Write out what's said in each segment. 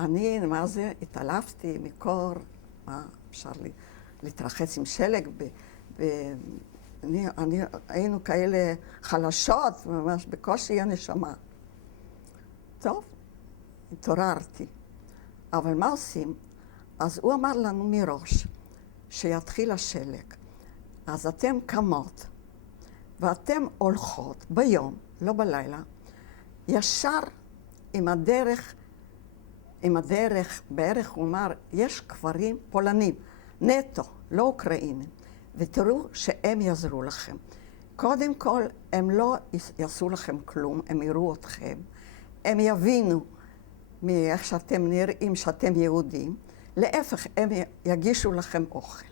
אני, מה זה, התעלפתי מקור, מה אפשר להתרחץ עם שלג, היינו כאלה חלשות, ממש בקושי הנשמה. טוב, התעוררתי. אבל מה עושים? אז הוא אמר לנו מראש, שיתחיל השלג. אז אתם קמות, ואתם הולכות ביום, לא בלילה, ישר עם הדרך, בערך הוא אמר, יש כפרים פולנים, נטו, לא אוקראינים, ותראו שהם יעזרו לכם. קודם כל, הם לא יעשו לכם כלום, הם יראו אתכם, הם יבינו מאיך שאתם נראים שאתם יהודים, להפך, הם יגישו לכם אוכל.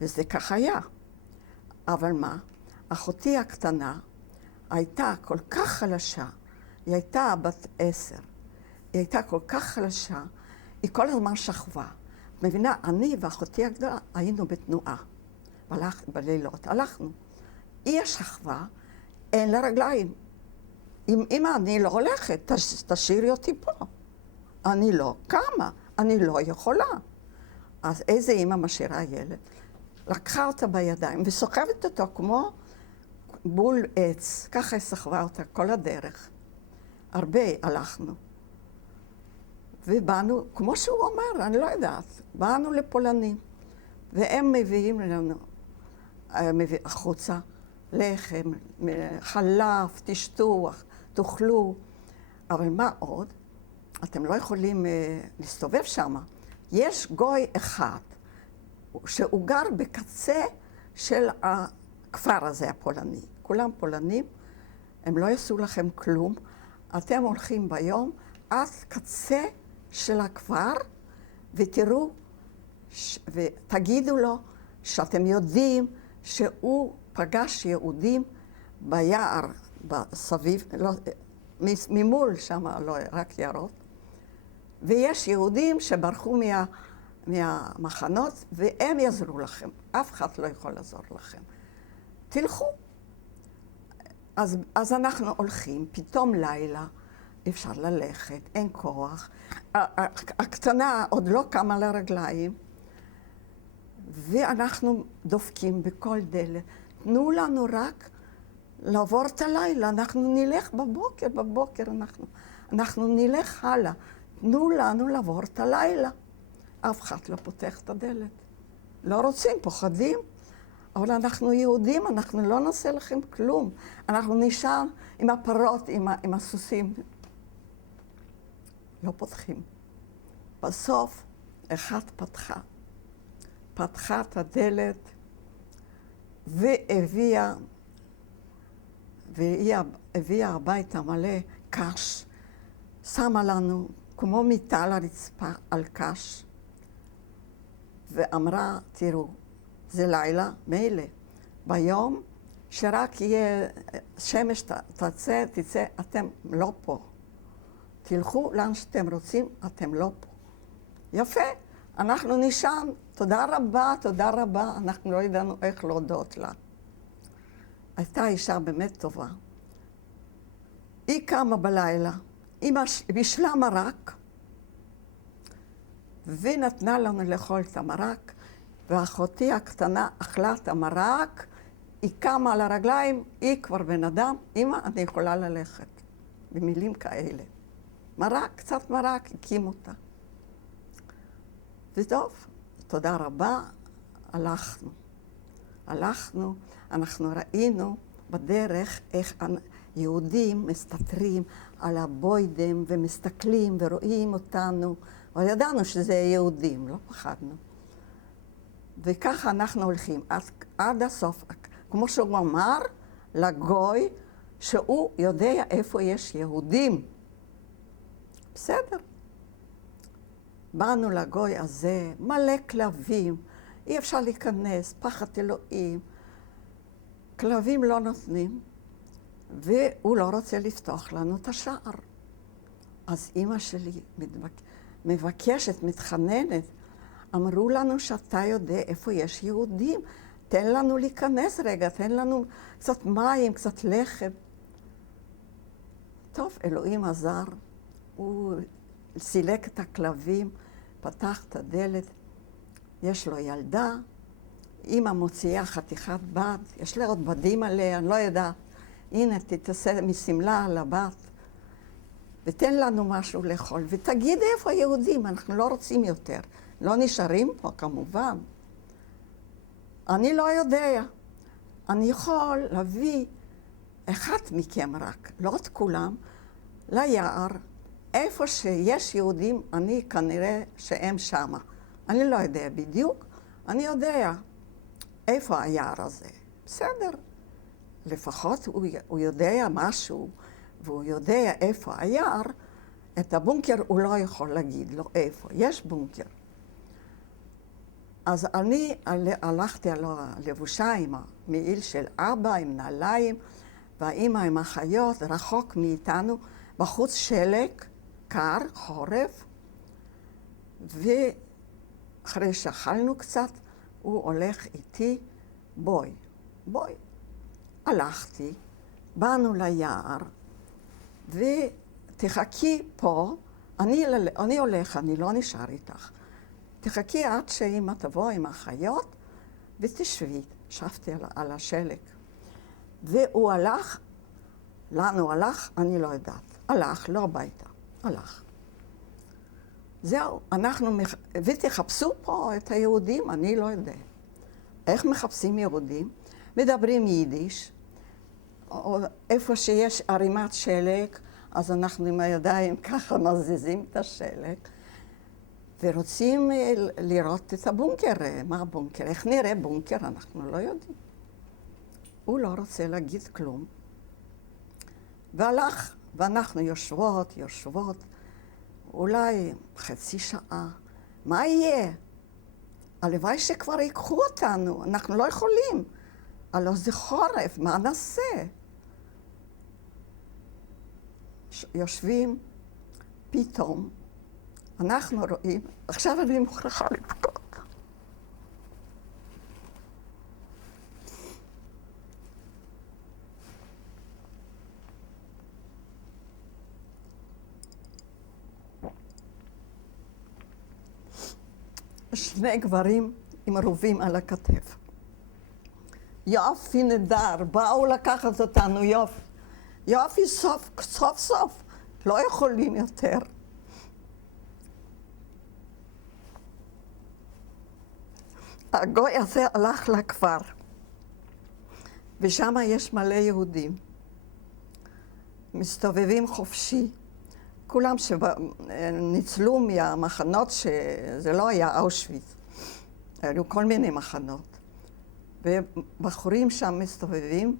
וזה כך היה. אבל מה? אחותי הקטנה הייתה כל כך חלשה, היא הייתה בת 10, היא הייתה כל כך חלשה, היא כל הזמן שכבה. את מבינה, אני ואחותי הגדולה היינו בתנועה, בלילות, הלכנו. היא השכבה, אין לה רגליים. אמא, אני לא הולכת, תשאירי אותי פה. אני לא קמה, אני לא יכולה. אז איזה אמא משאירה ילד? לקחה אותה בידיים וסוחבת אותו כמו בול עץ. ככה היא סחבה אותה כל הדרך. הרבה הלכנו. ובאנו, כמו שהוא אומר, אני לא יודעת, באנו לפולנים. והם מביאים לנו החוצה לחם, חלב, תשתו, תאכלו. אבל מה עוד? אתם לא יכולים להסתובב שם. יש גוי אחד שהוא גר בקצה של הכפר הזה הפולני. כולם פולנים, הם לא יעשו לכם כלום. אתם הולכים ביום עד קצה של הכפר ותראו ותגידו לו שאתם יודעים שהוא פגש יהודים ביער בסביב, לא, ממול שם, לא, רק יערות. ויש יהודים שברחו מהמחנות והם יעזרו לכם. אף אחד לא יכול לעזור לכם. תלכו. אז אנחנו הולכים, פתאום לילה, אפשר ללכת, אין כוח. הקטנה עוד לא קמה לרגליים, ואנחנו דופקים בכל דלת. תנו לנו רק לעבור את הלילה, אנחנו נלך בבוקר אנחנו נלך הלאה. תנו לנו לעבור את הלילה. אף אחד לא פותח את הדלת. לא רוצים, פוחדים. אבל אנחנו יהודים, אנחנו לא נעשה לכם כלום. אנחנו נשאר עם הפרות, עם הסוסים. לא פותחים. בסוף, אחת פתחה את הדלת, והיא הביאה הביתה מלא קש, שמה לנו כמו מיטה על הרצפה על קש, ואמרה, תראו, זה לילה, מילא. ביום שרק יהיה שמש תצא, אתם לא פה. תלכו לאן שאתם רוצים, אתם לא פה. יפה, אנחנו נשאר, תודה רבה, אנחנו לא ידענו איך להודות לה. הייתה אישה באמת טובה. היא קמה בלילה, היא בישלה מרק, ונתנה לנו לאכול את המרק, ואחותי הקטנה אכלה את המרק, היא קמה על הרגליים, היא כבר בן אדם, אמא, אני יכולה ללכת. במילים כאלה. קצת מרק, הקים אותה. וטוב, תודה רבה, הלכנו, אנחנו ראינו בדרך איך יהודים מסתתרים על הבוידם ומסתכלים ורואים אותנו, אבל ידענו שזה יהודים, לא פחדנו. וככה אנחנו הולכים עד הסוף, כמו שהוא אמר לגוי, שהוא יודע איפה יש יהודים. בסדר. באנו לגוי הזה, מלא כלבים, אי אפשר להיכנס, פחד אלוהים. כלבים לא נותנים, והוא לא רוצה לפתוח לנו את השער. אז אמא שלי מבקשת, מתחננת, אמרו לנו שאתה יודע איפה יש יהודים, תן לנו להיכנס רגע, תן לנו קצת מים, קצת לחם. טוב, אלוהים עזר, הוא סילק את הכלבים, פתח את הדלת, יש לו ילדה, אמא מוציאה חתיכת בד, יש לה עוד בדים עליה, אני לא יודעת. הנה, תתעשה מסמלה לבת, ותן לנו משהו לאכול, ותגיד איפה היהודים, אנחנו לא רוצים יותר. לא נשארים פה, כמובן. אני לא יודע. אני יכול להביא אחד מכם רק, לא את כולם, ליער, איפה שיש יהודים, אני כנראה שהם שמה. אני לא יודע בדיוק, אני יודע איפה היער הזה. בסדר. לפחות הוא יודע משהו, והוא יודע איפה היער, את הבונקר הוא לא יכול להגיד לו איפה. יש בונקר. אז אני הלכתי על הלבושה עם המעיל של אבא, עם נעליים, והאמא עם החיות, רחוק מאיתנו, בחוץ שלג, קר, חורף, ואחרי שאכלנו קצת, הוא הולך איתי, בואי. הלכתי, באנו ליער, ותחכי פה, אני הולך, אני לא נשאר איתך. תחכי עד שאמא תבוא עם החיות, ותשבי. שבתי על השלג. והוא הלך, לאן הוא הלך? אני לא יודעת. הלך, לא הביתה. הלך. זהו, ותחפשו פה את היהודים, אני לא יודע. איך מחפשים יהודים? מדברים יידיש, או איפה שיש ערימת שלג, אז אנחנו עם הידיים ככה מזיזים את השלג, ורוצים לראות את הבונקר. מה הבונקר? איך נראה בונקר? אנחנו לא יודעים. הוא לא רוצה להגיד כלום. והלך, ואנחנו יושבות, אולי חצי שעה. מה יהיה? הלוואי שכבר ייקחו אותנו, אנחנו לא יכולים. הלוא זה חורף, מה נעשה? יושבים, פתאום, אנחנו רואים, עכשיו אני מוכרחה לבכות. שני גברים עם רובים על הכתף. יופי נהדר, באו לקחת אותנו, יופי סוף, לא יכולים יותר. הגוי הזה הלך לכפר, ושם יש מלא יהודים. מסתובבים חופשי. כולם שניצלו מהמחנות שזה לא היה אושוויץ. היו כל מיני מחנות. ובחורים שם מסתובבים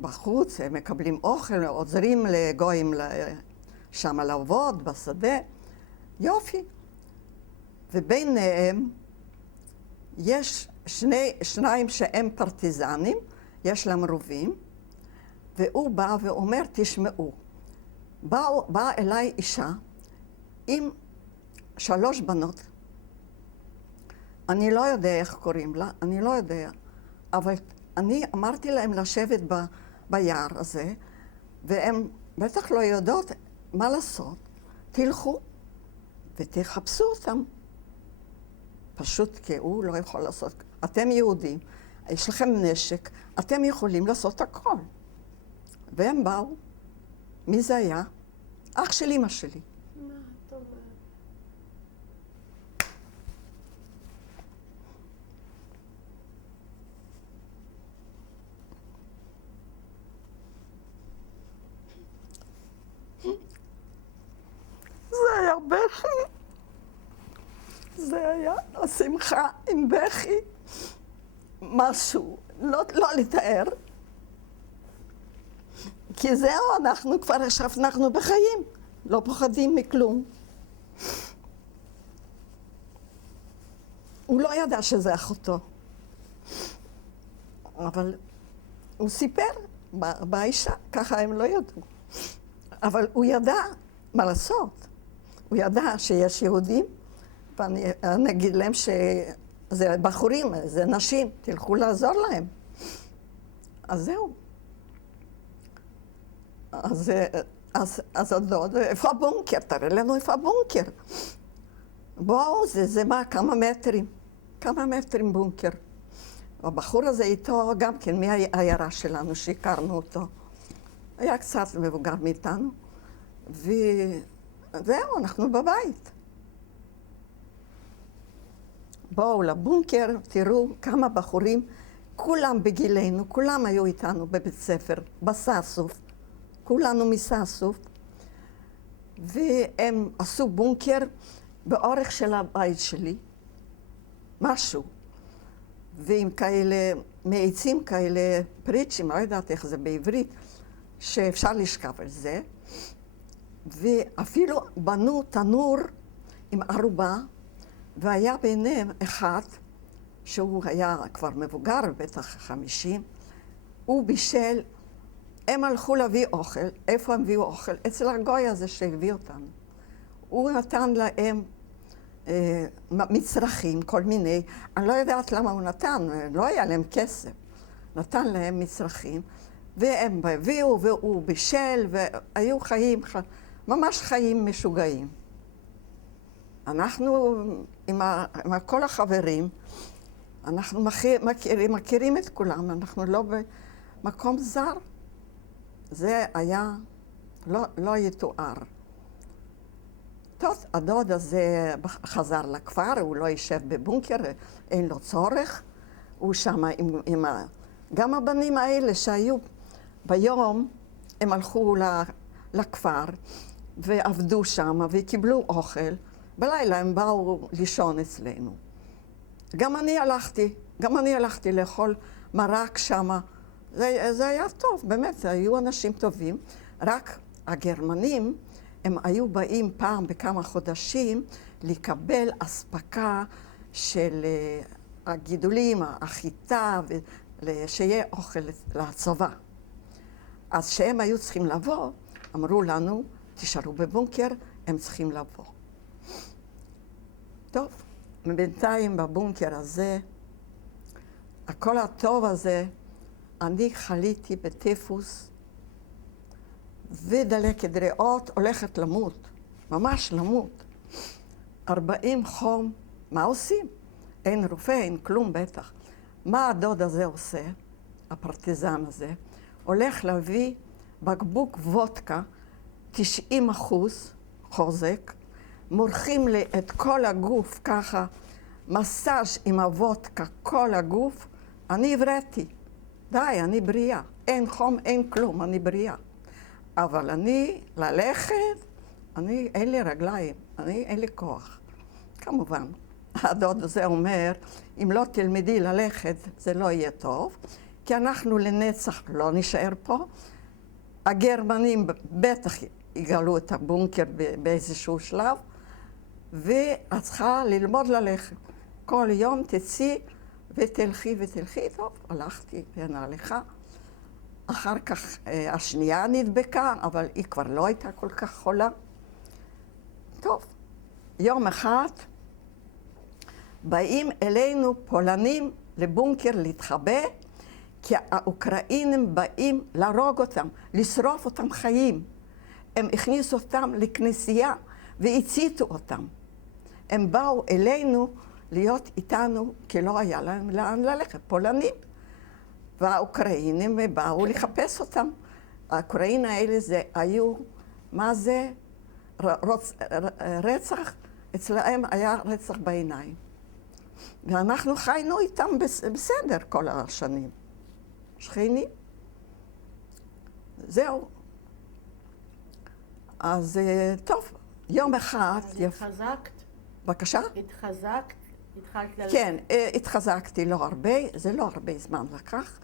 בחוץ, הם מקבלים אוכל, עוזרים לגויים שם לעבוד בשדה. יופי. וביניהם יש שניים שהם פרטיזנים, יש להם רובים, והוא בא ואומר, תשמעו, באה אליי אישה עם 3 בנות. אני לא יודע איך קוראים לה, אני לא יודע, אבל אני אמרתי להם לשבת ביער הזה, והם בטח לא יודעות מה לעשות. תלכו ותחפשו אותם. פשוט כי הוא לא יכול לעשות. אתם יהודים, יש לכם נשק, אתם יכולים לעשות הכל. והם באו. מי זה היה? אח של אמא שלי. מה את אומרת? זה היה בכי. זה היה השמחה עם בכי. משהו, לא לתאר. כי זהו, אנחנו כבר עכשיו, אנחנו בחיים. לא פוחדים מכלום. הוא לא ידע שזה אחותו. אבל הוא סיפר באישה, ככה הם לא ידעו. אבל הוא ידע מה לעשות. הוא ידע שיש יהודים, ואני אגיד להם שזה בחורים, זה נשים, תלכו לעזור להם. אז זהו. אז אז הדוד, איפה הבונקר? תראה לנו איפה הבונקר. בואו, זה מה, כמה מטרים. כמה מטרים בונקר. הבחור הזה איתו גם כן מהעיירה שלנו, שהכרנו אותו. היה קצת מבוגר מאיתנו. וזהו, אנחנו בבית. בואו לבונקר, תראו כמה בחורים, כולם בגילנו, כולם היו איתנו בבית ספר, בסאסוף, כולנו מסאסוף, והם עשו בונקר באורך של הבית שלי, משהו, ועם כאלה, מעצים כאלה פריצ'ים, לא יודעת איך זה בעברית, שאפשר לשכב על זה, ואפילו בנו תנור עם ערובה, והיה ביניהם אחד, שהוא היה כבר מבוגר, בטח 50, הוא בישל, הם הלכו להביא אוכל, איפה הם הביאו אוכל? אצל הגוי הזה שהביא אותנו. הוא נתן להם מצרכים, כל מיני, אני לא יודעת למה הוא נתן, לא היה להם כסף. נתן להם מצרכים, והם הביאו, והוא בישל, והיו חיים, ממש חיים משוגעים. אנחנו, עם כל החברים, אנחנו מכירים את כולם, אנחנו לא במקום זר. זה היה לא יתואר. טוב, הדוד הזה חזר לכפר, הוא לא יישב בבונקר, אין לו צורך. הוא שם עם גם הבנים האלה שהיו ביום, הם הלכו לכפר ועבדו שם וקיבלו אוכל. בלילה הם באו לישון אצלנו. גם אני הלכתי לאכול מרק שם. זה היה טוב, באמת, היו אנשים טובים. רק הגרמנים, הם היו באים פעם בכמה חודשים לקבל אספקה של הגידולים, החיטה, שיהיה אוכל לצבא. אז כשהם היו צריכים לבוא, אמרו לנו, תישארו בבונקר, הם צריכים לבוא. טוב, בינתיים בבונקר הזה, הכל הטוב הזה, אני חליתי בטיפוס ודלקת ריאות, הולכת למות, ממש למות. 40 חום, מה עושים? אין רופא, אין כלום בטח. מה הדוד הזה עושה, הפרטיזן הזה? הולך להביא בקבוק וודקה, 90% חוזק, מורחים לי את כל הגוף ככה, מסאז' עם הוודקה, כל הגוף, אני הבראתי. די, אני בריאה. אין חום, אין כלום, אני בריאה. אבל אני, ללכת, אין לי רגליים, אין לי כוח. כמובן, הדוד הזה אומר, אם לא תלמדי ללכת, זה לא יהיה טוב, כי אנחנו לנצח לא נשאר פה. הגרמנים בטח יגלו את הבונקר באיזשהו שלב, ואת צריכה ללמוד ללכת. כל יום תצאי ותלכי. טוב, הלכתי ונהלכה. אחר כך השנייה נדבקה, אבל היא כבר לא הייתה כל כך חולה. טוב, יום אחד באים אלינו פולנים לבונקר להתחבא, כי האוקראינים באים להרוג אותם, לשרוף אותם חיים. הם הכניסו אותם לכנסייה והציתו אותם. הם באו אלינו להיות איתנו, כי לא היה להם לאן ללכת, פולנים. והאוקראינים באו לחפש אותם. האוקראינים האלה היו, מה זה? רצח, אצלהם היה רצח בעיניים. ואנחנו חיינו איתם בסדר כל השנים. שכנים. זהו. אז טוב, יום אחד... אז התחזקת? בבקשה? התחזקת? התחלת ללכת? כן, התחזקתי לא הרבה, זה לא הרבה זמן לקח.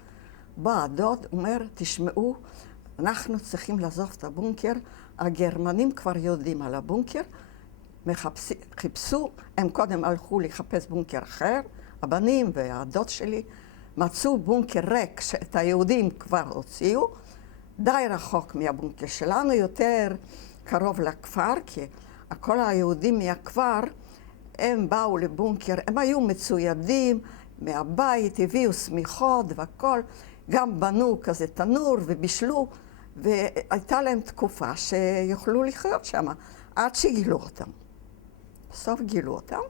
בא הדוד, אומר, תשמעו, אנחנו צריכים לעזוב את הבונקר, הגרמנים כבר יודעים על הבונקר, חיפשו, הם קודם הלכו לחפש בונקר אחר, הבנים והדוד שלי, מצאו בונקר ריק שאת היהודים כבר הוציאו, די רחוק מהבונקר שלנו, יותר קרוב לכפר, כי כל היהודים מהכפר, הם באו לבונקר, הם היו מצוידים מהבית, הביאו סמיכות והכל, גם בנו כזה תנור ובישלו, והייתה להם תקופה שיוכלו לחיות שם, עד שגילו אותם. בסוף גילו אותם.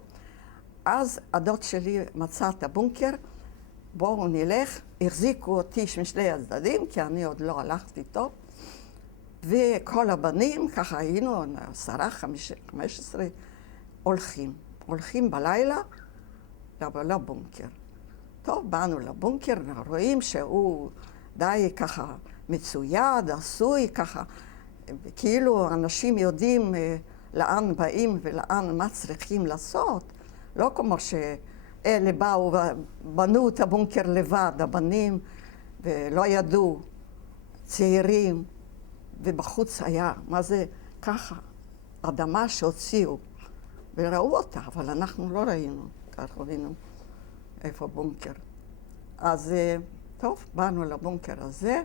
אז הדוד שלי מצא את הבונקר, בואו נלך, החזיקו אותי משני הצדדים, כי אני עוד לא הלכתי טוב, וכל הבנים, ככה היינו, 10, 15, הולכים בלילה לבונקר. טוב, באנו לבונקר, רואים שהוא די ככה מצויד, עשוי, ככה, כאילו אנשים יודעים לאן באים ולאן מה צריכים לעשות. לא כמו שאלה באו ובנו את הבונקר לבד, הבנים, ולא ידעו, צעירים, ובחוץ היה, מה זה ככה, אדמה שהוציאו, וראו אותה, אבל אנחנו לא ראינו, ככה ראינו איפה בונקר. אז טוב, באנו לבונקר הזה,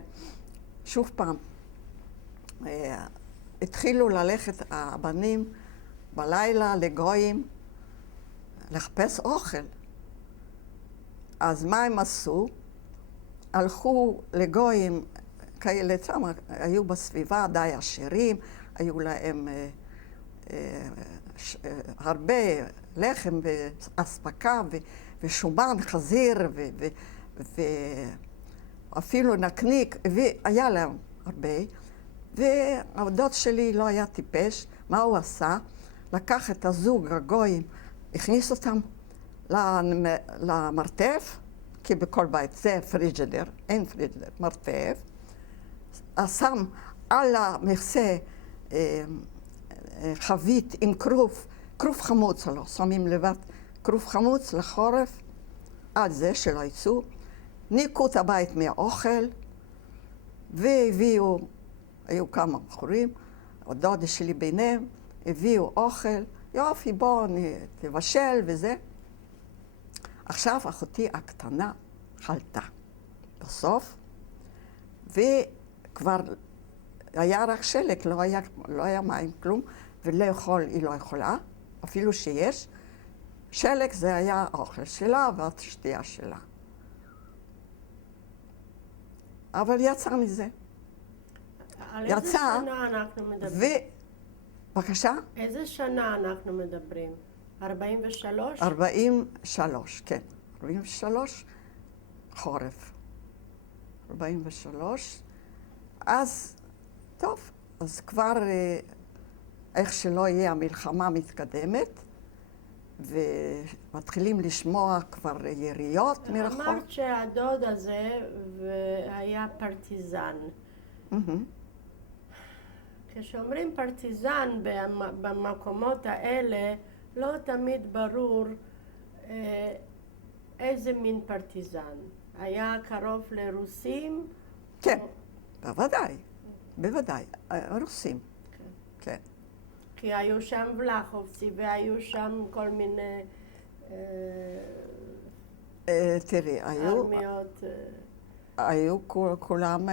שוב פעם, התחילו ללכת הבנים בלילה לגויים, לחפש אוכל. אז מה הם עשו? הלכו לגויים כאלה, שם היו בסביבה די עשירים, היו להם הרבה לחם ואספקה ושומן, חזיר ואפילו נקניק, והיה להם הרבה. והדוד שלי לא היה טיפש, מה הוא עשה? לקח את הזוג הגויים, הכניס אותם למרתף, כי בכל בית זה פריג'דר, אין פריג'דר, מרתף. שם על המכסה חבית עם כרוב חמוץ, לא שמים לבד כרוב חמוץ לחורף, עד זה שלא יצאו. ניקו את הבית מהאוכל, והביאו, היו כמה בחורים, הדודה שלי ביניהם, הביאו אוכל, יופי, בואו תבשל וזה. עכשיו אחותי הקטנה חלתה בסוף, וכבר היה רק שלג, לא היה מים, כלום, ולאכול היא לא יכולה, אפילו שיש. שלג זה היה האוכל שלה והשתייה שלה. אבל יצא מזה. על איזה שנה אנחנו מדברים? בבקשה? איזה שנה אנחנו מדברים? 43? 43, כן. 43, חורף. 43. אז, טוב, אז כבר איך שלא יהיה, המלחמה מתקדמת, ומתחילים לשמוע כבר יריות מרחוק. אמרת שהדוד הזה היה פרטיזן. כשאומרים פרטיזן במקומות האלה, לא תמיד ברור איזה מין פרטיזן. היה קרוב לרוסים? כן, בוודאי, בוודאי, רוסים, כן. כי היו שם ולחובצי והיו שם כל מיני תראי, ארמיות. היו כולם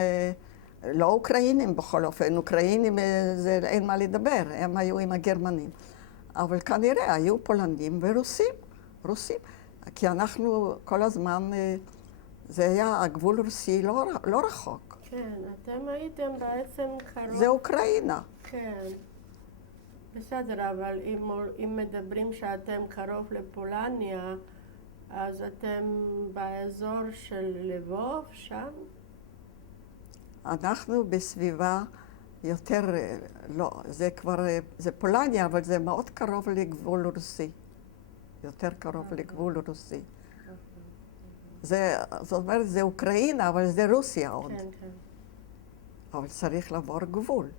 לא אוקראינים בכל אופן, אוקראינים זה אין מה לדבר, הם היו עם הגרמנים. אבל כנראה היו פולנים ורוסים, רוסים. כי אנחנו כל הזמן, זה היה הגבול רוסי לא רחוק. כן, אתם הייתם בעצם קרוב. זה אוקראינה. כן. בסדר, אבל אם מדברים שאתם קרוב לפולניה, אז אתם באזור של לבוב, שם? אנחנו בסביבה יותר, לא, זה כבר, זה פולניה, אבל זה מאוד קרוב לגבול רוסי. יותר קרוב לגבול רוסי. זאת אומרת, זה אוקראינה, אבל זה רוסיה עוד. כן, כן. אבל צריך לעבור גבול.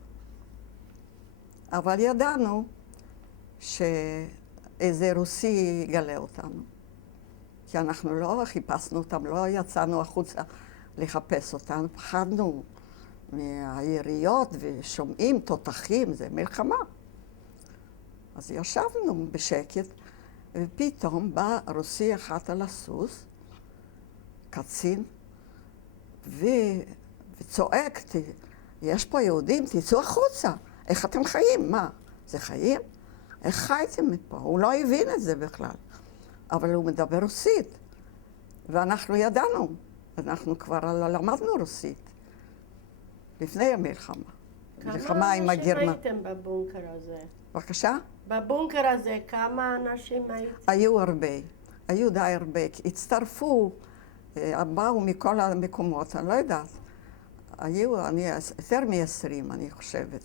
אבל ידענו שאיזה רוסי יגלה אותנו. כי אנחנו לא חיפשנו אותם, לא יצאנו החוצה לחפש אותם, פחדנו מהיריות ושומעים תותחים, זה מלחמה. אז ישבנו בשקט, ופתאום בא רוסי אחד על הסוס, קצין, וצועק, יש פה יהודים, תצאו החוצה. איך אתם חיים? מה? זה חיים? איך חייתם מפה? הוא לא הבין את זה בכלל. אבל הוא מדבר רוסית. ואנחנו ידענו. אנחנו כבר למדנו רוסית. לפני המלחמה. כמה מלחמה עם אנשים הגרמנים. הייתם בבונקר הזה? בבקשה? בבונקר הזה כמה אנשים הייתם? היו הרבה, היו די הרבה. הצטרפו, באו מכל המקומות, אני לא יודעת. היו יותר מ-20, אני חושבת.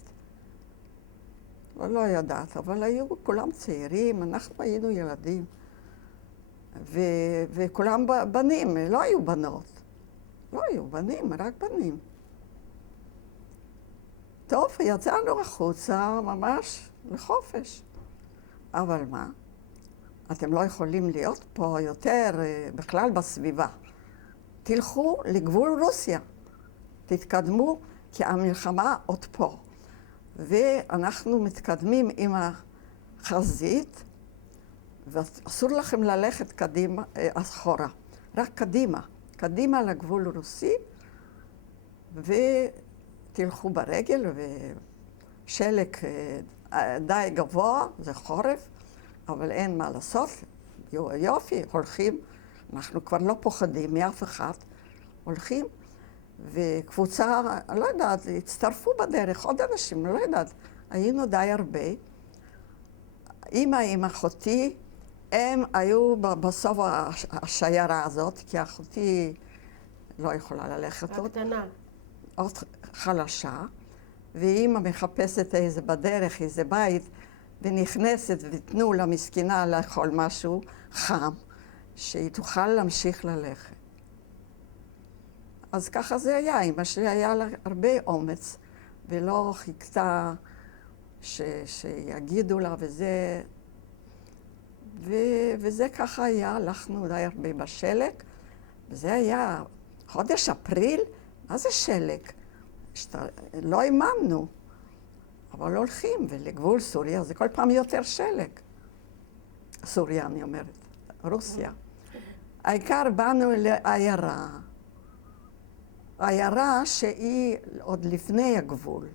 לא יודעת, אבל היו כולם צעירים, אנחנו היינו ילדים. וכולם בנים, לא היו בנות. לא היו בנים, רק בנים. טוב, יצאנו החוצה ממש לחופש. אבל מה? אתם לא יכולים להיות פה יותר בכלל בסביבה. תלכו לגבול רוסיה. תתקדמו, כי המלחמה עוד פה. ואנחנו מתקדמים עם החזית, ואסור לכם ללכת קדימה, אחורה. רק קדימה. קדימה לגבול רוסי, ותלכו ברגל, ושלג די גבוה, זה חורף, אבל אין מה לעשות. יופי, הולכים. אנחנו כבר לא פוחדים מאף אחד. הולכים, וקבוצה, לא יודעת, הצטרפו בדרך, עוד אנשים, לא יודעת. היינו די הרבה. אמא עם אחותי, הם היו בסוף השיירה הזאת, כי אחותי לא יכולה ללכת עוד. הקטנה. עוד חלשה, ואמא מחפשת איזה בדרך, איזה בית, ונכנסת ותנו לה מסכנה לאכול משהו חם, שהיא תוכל להמשיך ללכת. אז ככה זה היה, אמא שלי היה לה הרבה אומץ, ולא חיכתה שיגידו לה, וזה ככה היה, הלכנו די הרבה בשלג, וזה היה חודש אפריל, מה זה שלג? לא האמנו, אבל הולכים, ולגבול סוריה זה כל פעם יותר שלג. סוריה, אני אומרת, רוסיה. העיקר באנו לעיירה, עיירה שהיא עוד לפני הגבול,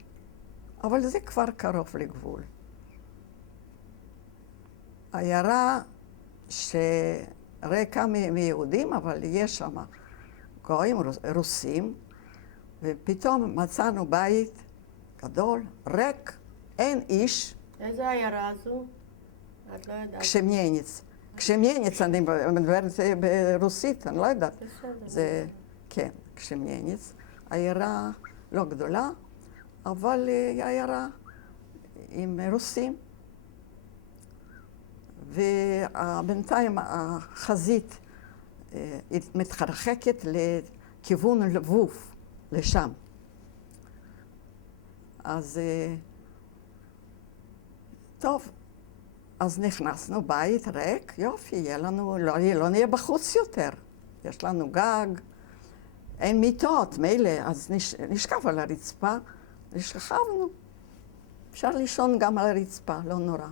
אבל זה כבר קרוב לגבול. עיירה שרקע מיהודים, אבל יש שם גויים, רוסים, ופתאום מצאנו בית גדול, ריק, אין איש. איזה עיירה זו? את לא יודעת. קשמייניץ. קשמייניץ, אני מדברת ברוסית, אני לא יודעת. בסדר. זה, כן, קשמייניץ. עיירה לא גדולה, אבל עיירה עם רוסים. ובינתיים החזית מתרחקת לכיוון לבוב, לשם. אז טוב, אז נכנסנו בית ריק, יופי, יהיה לנו, לא נהיה בחוץ יותר. יש לנו גג, אין מיטות, מילא, אז נשכב על הרצפה, ושכבנו. אפשר לישון גם על הרצפה, לא נורא.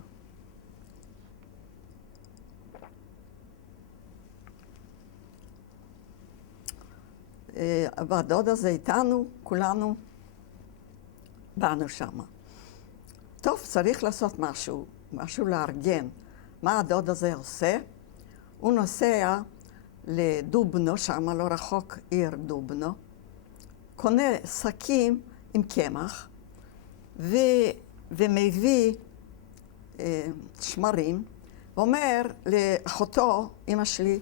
והדוד הזה איתנו, כולנו באנו שמה. טוב, צריך לעשות משהו לארגן. מה הדוד הזה עושה? הוא נוסע לדובנו, שמה לא רחוק עיר דובנו, קונה שקים עם קמח, ומביא שמרים, ואומר לאחותו, אמא שלי,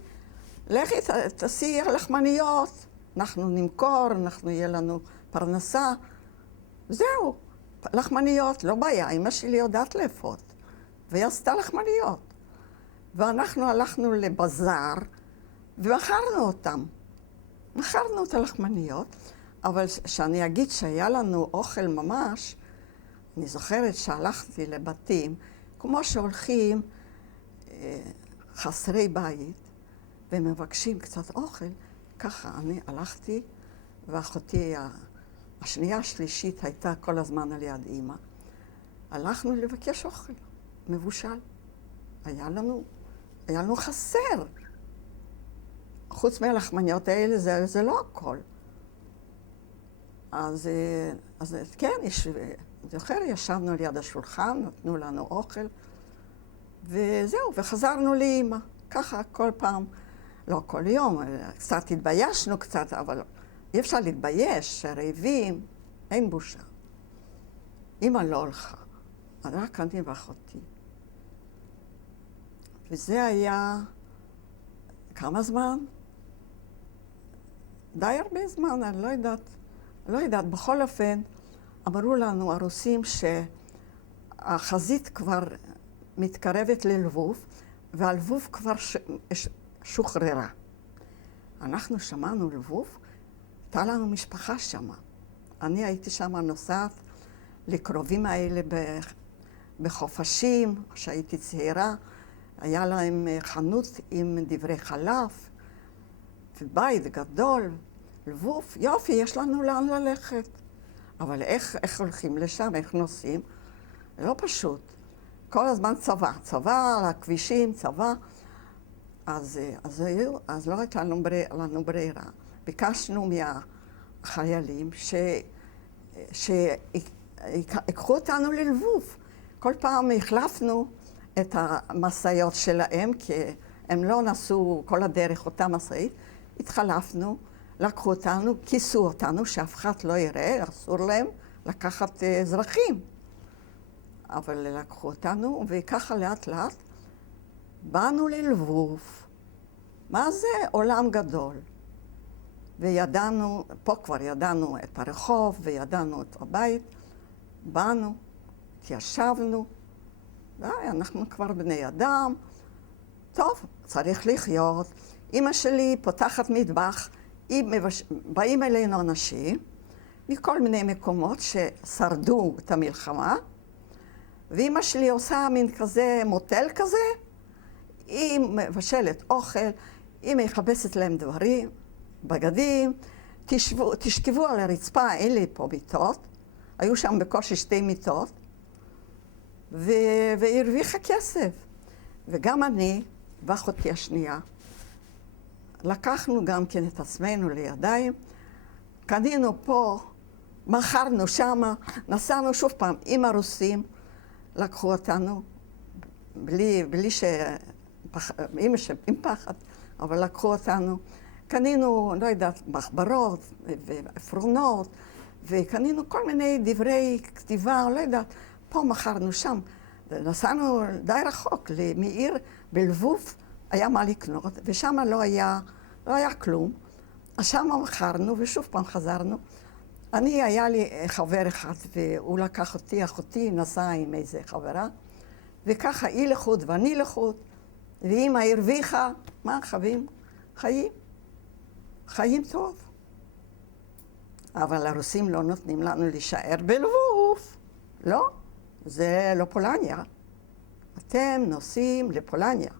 לכי תעשי לחמניות, אנחנו נמכור, יהיה לנו פרנסה. זהו, לחמניות, לא בעיה, אמא שלי יודעת לאפות, והיא עשתה לחמניות. ואנחנו הלכנו לבזאר, ומכרנו אותם. מכרנו את הלחמניות, אבל שאני אגיד שהיה לנו אוכל ממש, אני זוכרת שהלכתי לבתים, כמו שהולכים חסרי בית, ומבקשים קצת אוכל, ככה אני הלכתי, ואחותי השנייה השלישית הייתה כל הזמן על יד אימא. הלכנו לבקש אוכל, מבושל. היה לנו חסר. חוץ מהלחמניות האלה, זה לא הכל. אז כן, זוכר, ישבנו ליד השולחן, נתנו לנו אוכל, וזהו, וחזרנו לאמא. ככה כל פעם, לא כל יום, קצת התביישנו קצת, אבל אי אפשר להתבייש, רעבים. אין בושה. אמא לא הולכה, רק אני ואחותי. וזה היה כמה זמן? די הרבה זמן, אני לא יודעת. בכל אופן, אמרו לנו הרוסים שהחזית כבר מתקרבת ללבוב, והלבוב כבר שוחררה. אנחנו שמענו לבוב, הייתה לנו משפחה שמה. אני הייתי שמה נוסעת לקרובים האלה בחופשים, כשהייתי צעירה. היה להם חנות עם דברי חלב, ובית גדול, לבוב, יופי, יש לנו לאן ללכת. אבל איך הולכים לשם, איך נוסעים? לא פשוט. כל הזמן צבא, על הכבישים, צבא. אז לא הייתה לנו ברירה. ביקשנו מהחיילים שיקחו אותנו ללבוב. כל פעם החלפנו את המשאיות שלהם, כי הם לא נסעו כל הדרך אותה משאית. התחלפנו, לקחו אותנו, כיסו אותנו, שאף אחד לא יראה, אסור להם לקחת אזרחים. אבל לקחו אותנו, וככה לאט לאט באנו ללבוב. מה זה? עולם גדול. וידענו, פה כבר ידענו את הרחוב, וידענו את הבית. באנו, התיישבנו. אנחנו כבר בני אדם. טוב, צריך לחיות. אמא שלי פותחת מטבח, באים אלינו אנשים מכל מיני מקומות ששרדו את המלחמה, ואמא שלי עושה מין כזה מוטל כזה, היא מבשלת אוכל, היא מחפשת להם דברים, בגדים, תשכבו על הרצפה, אין לי פה מיטות, היו שם בקושי 2 מיטות, והרוויחה כסף. וגם אני ואחותי השנייה, לקחנו גם כן את עצמנו לידיים, קנינו פה, מכרנו שמה, נסענו שוב פעם עם הרוסים, לקחו אותנו, עם פחד, אבל לקחו אותנו. קנינו, לא יודעת, מחברות ועפרונות, וקנינו כל מיני דברי כתיבה, לא יודעת, פה מכרנו שם. נסענו די רחוק, מעיר בלבוב היה מה לקנות, ושם לא היה כלום. אז שם מכרנו, ושוב פעם חזרנו. היה לי חבר אחד, והוא לקח אותי, אחותי נסעה עם איזה חברה, וככה היא לחוד ואני לחוד, ואמא הרוויחה, מה חיים? חיים טוב. אבל הרוסים לא נותנים לנו להישאר בלבוב. לא, זה לא פולניה. אתם נוסעים לפולניה.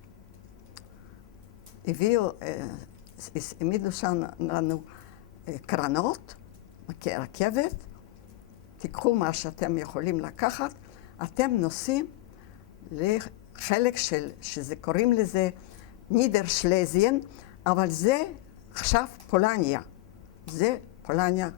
העמידו שם לנו קרנות, רכבת, תיקחו מה שאתם יכולים לקחת, אתם נוסעים לחלק שזה קוראים לזה נידר שלזיין, אבל זה עכשיו פולניה. זה פולניה.